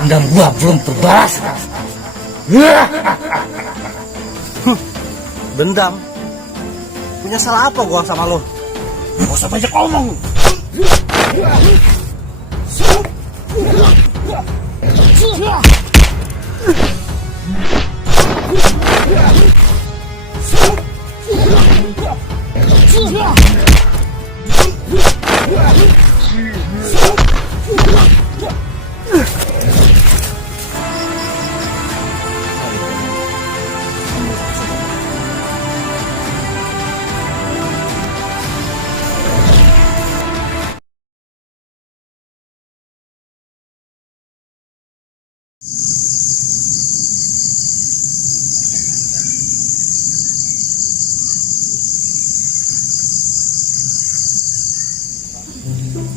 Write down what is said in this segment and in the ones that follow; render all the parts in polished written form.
Dendam gua belum terbalas. Dendam? Punya salah apa gua sama lo? Gak usah banyak ngomong.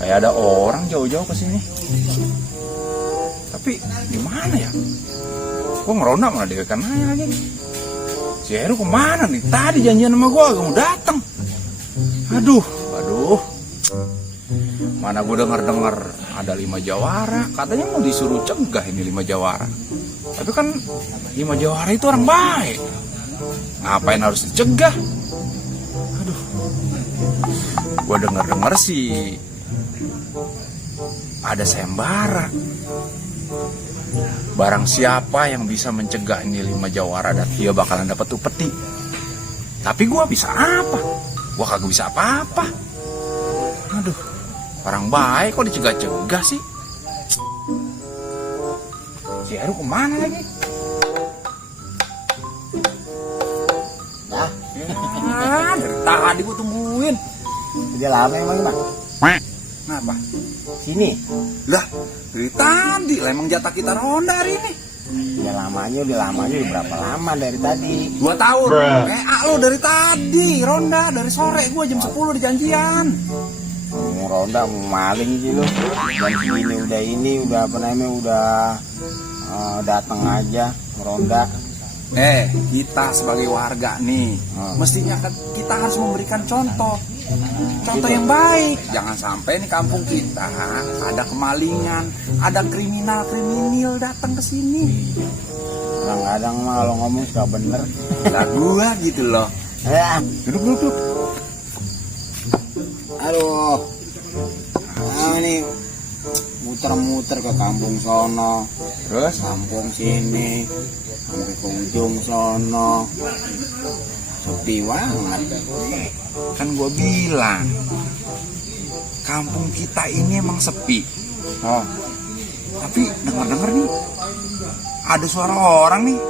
Kayak ada orang jauh-jauh ke sini. Tapi gimana ya? Gua ngeronda malah dia kan nanya lagi. Si Heru kemana nih? Tadi janjian sama gua gak mau datang. Aduh. Mana gua denger ada 5 jawara. Katanya mau disuruh cegah ini 5 jawara. Tapi kan 5 jawara itu orang baik. Ngapain harus dicegah? Aduh. Gua denger sih ada sayembara. Barang siapa yang bisa mencegah ini 5 jawara dan dia bakalan dapat upeti. Tapi gua bisa apa? Gua kagak bisa apa-apa. Aduh, orang baik kok dicegah-cegah sih. Si Heru kemana lagi? Dari tadi gua tungguin. Udah lama emang Bang? Kenapa? Sini. Lah, dari tadi lah emang jatah kita ronda hari ini. Udah lamanya udah berapa lama dari tadi? 2 tahun. Lo dari tadi ronda dari sore gua jam 10 di janjian. Mau ronda mau maling sih lu. Jam segini udah apa namanya udah datang aja ronda. Kita sebagai warga nih, mestinya kan kita harus memberikan contoh yang baik. Jangan sampai nih kampung kita ada kemalingan, ada kriminal datang ke sini. Kadang-kadang mah kalau ngomong suka bener. Lah gua gitu loh. Duduk. Aduh. Nih muter-muter ke kampung sono, Terus kampung sini, sampai ke ujung sono. Sepi banget. kan gua bilang kampung kita ini emang sepi. Tapi dengar nih ada suara orang nih.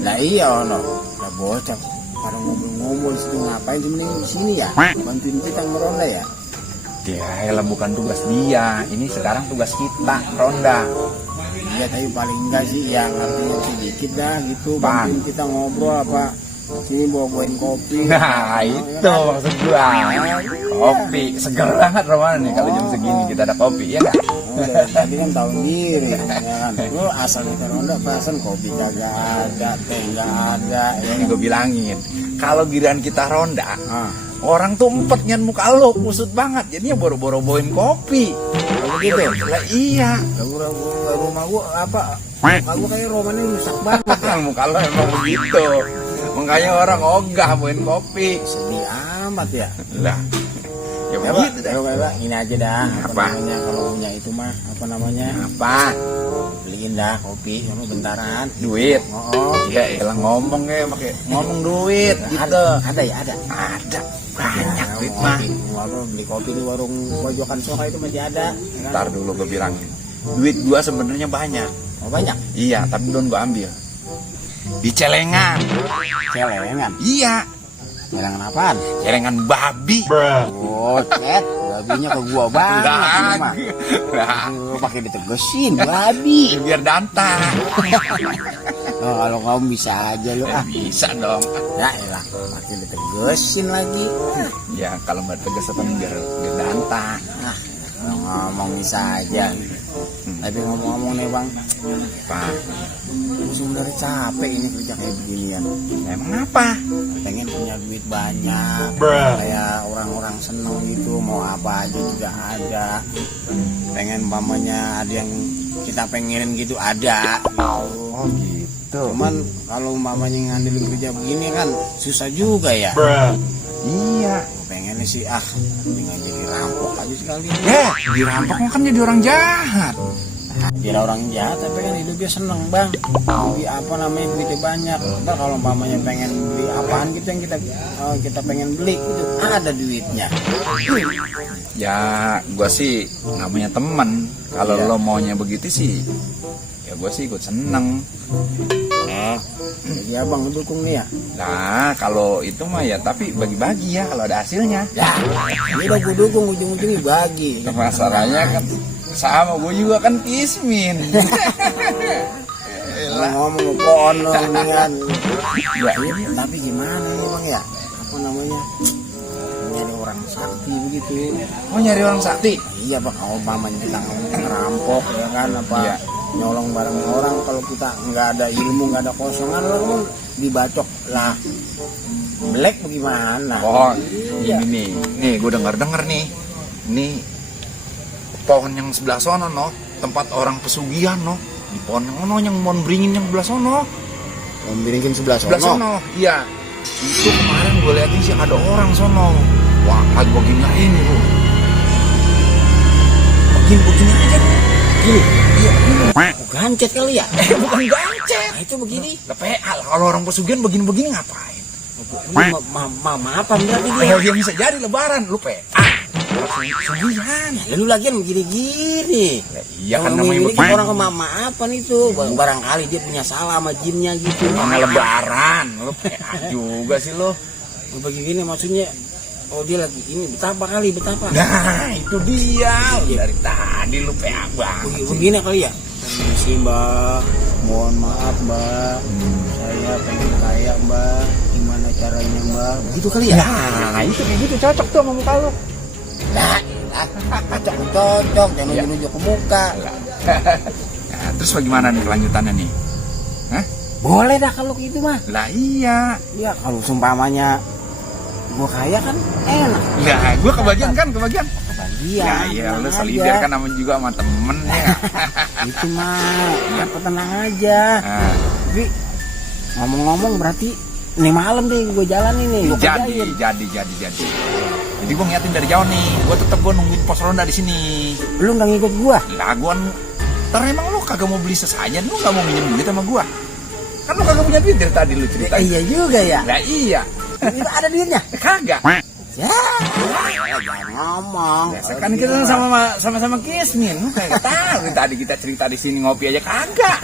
Lah iya ono, lah bocah pada ngomong-ngomong situ ngapain cuman di sini ya? Bantuin kita ngeronda ya? Ya elah, bukan tugas dia. Ini sekarang tugas kita ronda. Iya tapi paling enggak sih ya ngerti sedikit dah gitu. Bantuin kita ngobrol apa sini bawain kopi. Nah itu maksud gua. Kopi seger banget Roman nih kalau jam segini kita ada kopi ya nggak? Tadi kan tahu diri ya kan. Lu asal kita ronda pasan kopi kagak ada, teh nggak ada. Ini gue bilangin kalau giliran kita ronda, orang tuh empetnya muka lo kusut banget, jadinya boro-boro bawain kopi. Gitu. Lah iya. Rumah gua apa? Muka gua kayak romannya rusak banget. Muka lo emang begitu. Makanya orang ogah bawain kopi. Sedih amat ya. Lah. Ya Ya begitu dah. Pak, ini aja dah. Apa? Namanya kalau punya itu mah apa namanya? Apa? Beliin dah kopi, kamu bentaran. Duit. Oh, Ya elah ngomong ya, pakai ngomong duit gitu. ada ya ada. Ada. Banyak Ya, duit mau mah. beli kopi di warung pojokan Soka itu masih ada. Ya kan? Ntar dulu gue bilangin. Duit gua sebenarnya banyak. Oh, banyak. Iya, tapi belum gua ambil. Di celengan. Celengan. Iya, Celengan apaan? celengan babi. Oh, babinya ke gua banget ini mah. Lah, Lu pakai ditegesin babi. biar danta. Oh, kalau kamu bisa aja lu ah. Bisa dong. Ya elah, makin ditegesin lagi. Ya kalau nggak tegas apa biar danta. Kalau ngomong bisa aja. Tapi ngomong-ngomong nih bang, Pak, gue sebenarnya capek ini kerja kayak beginian. emang apa? Pengen punya duit banyak, kayak orang-orang seneng gitu, mau apa aja juga ada. Pengen umpamanya ada yang kita pengenin gitu ada. Oh gitu. Cuman kalau umpamanya ngandelin kerja begini kan susah juga ya. Iya. Pengennya sih tinggal jadi rampok aja sekali. Dirampok mah kan jadi orang jahat. Jadi orang jahat tapi kan hidupnya seneng bang. Jadi apa namanya duitnya banyak. Ntar kalau umpamanya pengen beli apaan gitu yang kita pengen beli itu ada duitnya. Ya, gua sih namanya temen. Kalau Iya. lo maunya begitu sih, ya gua sih ikut seneng. Jadi abang ngedukung nih ya. Nah, kalau itu mah ya tapi bagi-bagi ya kalau ada hasilnya. Ya, ini udah gue dukung ujung-ujungnya bagi. Masalahnya kan sama gue juga kan Kismin. Ngomong kono kan. Ya, Tapi gimana nih bang ya? Apa namanya? Nyari orang sakti begitu. mau nyari orang sakti? Iya bang, kalau umpamanya kita ngerampok ya kan apa? Iya. Nyolong barang orang, kalau kita nggak ada ilmu, nggak ada kosongan lah dibacok lah. Black bagaimana? Oh, Iya. ini nih gue dengar nih. Ini pohon yang sebelah sono no, tempat orang pesugihan no. Di pohon yang ono yang mau beringin yang sebelah sono. Membiringin sebelah Sebelah sono. sono, iya. Itu kemarin gue liatin sih ada orang sono. Wah, lagi begini ini bu. Begini aja. Gini, Iya, begini. gancet kali ya? Bukan gancet. Nah, itu begini. PA lah, kalau orang pesugihan begini-begini ngapain? Ini apa berarti dia? Oh, yang bisa jadi lebaran, lu PA. Pesugihan. Lalu lagian begini-gini. Iya kan Kalau namanya ini begini. orang kemaafan itu. Barangkali dia punya salah sama jinnya gitu. Namanya lebaran, lu PA juga sih lu. Begini maksudnya. Oh dia lagi ini betapa kali betapa. Nah, itu dia. Dari tadi lu PA banget. Begini kali ya. Permisi mbak, mohon maaf mbak. Saya pengen kaya mbak. Gimana caranya mbak? Begitu kali ya? Nah, itu kayak gitu cocok tuh sama muka lu. Nah, cocok, jangan Iya. nunjuk ke muka. Nah, terus bagaimana nih kelanjutannya nih? Hah? Boleh dah kalau gitu mah. Lah iya. Ya kalau sumpamanya gua kaya kan enak. Lah, gua kebagian. Kebagian. Ya iya, lu tenang solidar aja. kan namanya juga sama temen ya. Itu mah, apa tenang aja. Nah, Tapi ngomong-ngomong berarti nih malam deh gue jalan ini, gue kerjain. jadi. Jadi gua ngiatin dari jauh nih. Gua tetap nungguin pos ronda di sini. Lu nggak ngikut gua? Lah gua ntar emang lu kagak mau beli sesajen, lu nggak mau minjem duit sama gua. Kan lu kagak punya duit dari tadi lu cerita. Iya juga ya. Lah iya. Itu ada duitnya. Kagak. Ya, jangan ngomong. Biasa kan kita sama-sama Kismin. Lu kagak tahu tadi kita cerita di sini ngopi aja kagak.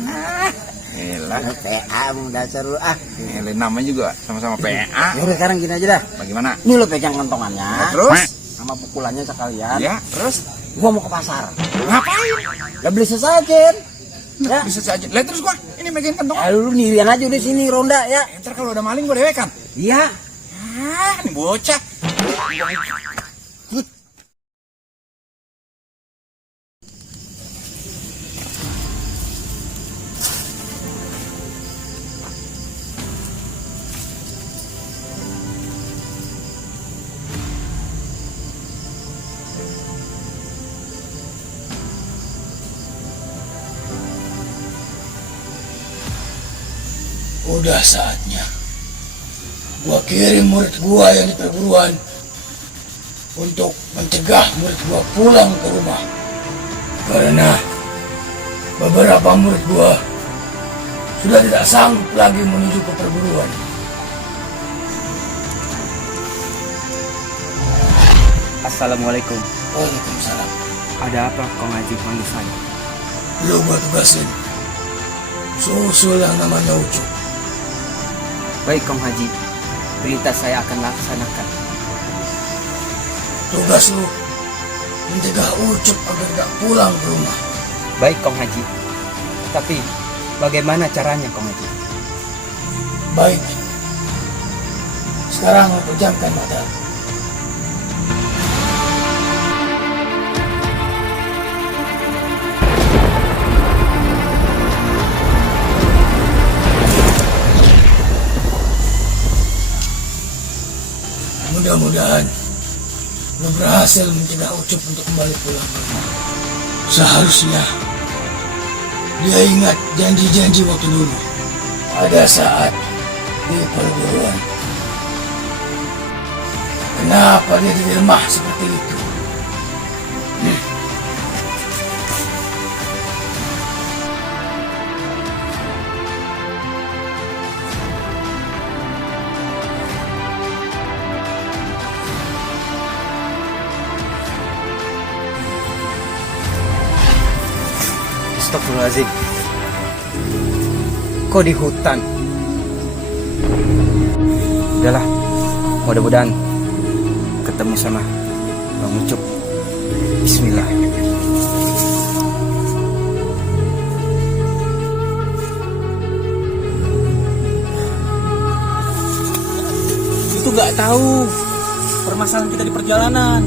Nah, elah. PA mau dasar lu Elah namanya juga sama-sama PA. Ya udah sekarang gini aja dah. Bagaimana? Ini lu pegang kantongannya. Nah, terus? Sama pukulannya sekalian. Ya, terus Gua mau ke pasar. ngapain? Lah beli sesajen. Ya. Bisa saja. Lah terus gua ini megang kantong. Lu ndirian aja di sini ronda ya. Ntar kalau udah maling gua dewekan. Iya. Ini bocah. Udah saatnya gua kirim murid gua yang di perguruan untuk mencegah murid gua pulang ke rumah. Karena beberapa murid gua sudah tidak sanggup lagi menuju ke perguruan. Assalamualaikum. Waalaikumsalam. Ada apa kau ngajak panggil saya? Lu gua tugasin susul yang namanya Ucup. Baik Kong Haji, perintah saya akan laksanakan. Tugas lu mencegah Ucup agar gak pulang ke rumah. Baik Kong Haji. Tapi bagaimana caranya Kong Haji? Baik. Sekarang lu pejamkan mata. Mudah-mudahan lu berhasil mencegah Ucup untuk kembali pulang ke rumah. Seharusnya dia ingat janji-janji waktu dulu. Pada saat di perguruan. Kenapa dia jadi lemah seperti itu? Astagfirullahaladzim. Kok di hutan? Udahlah, mudah-mudahan ketemu sama Bang Ucup. Bismillah. Itu nggak tahu permasalahan kita di perjalanan.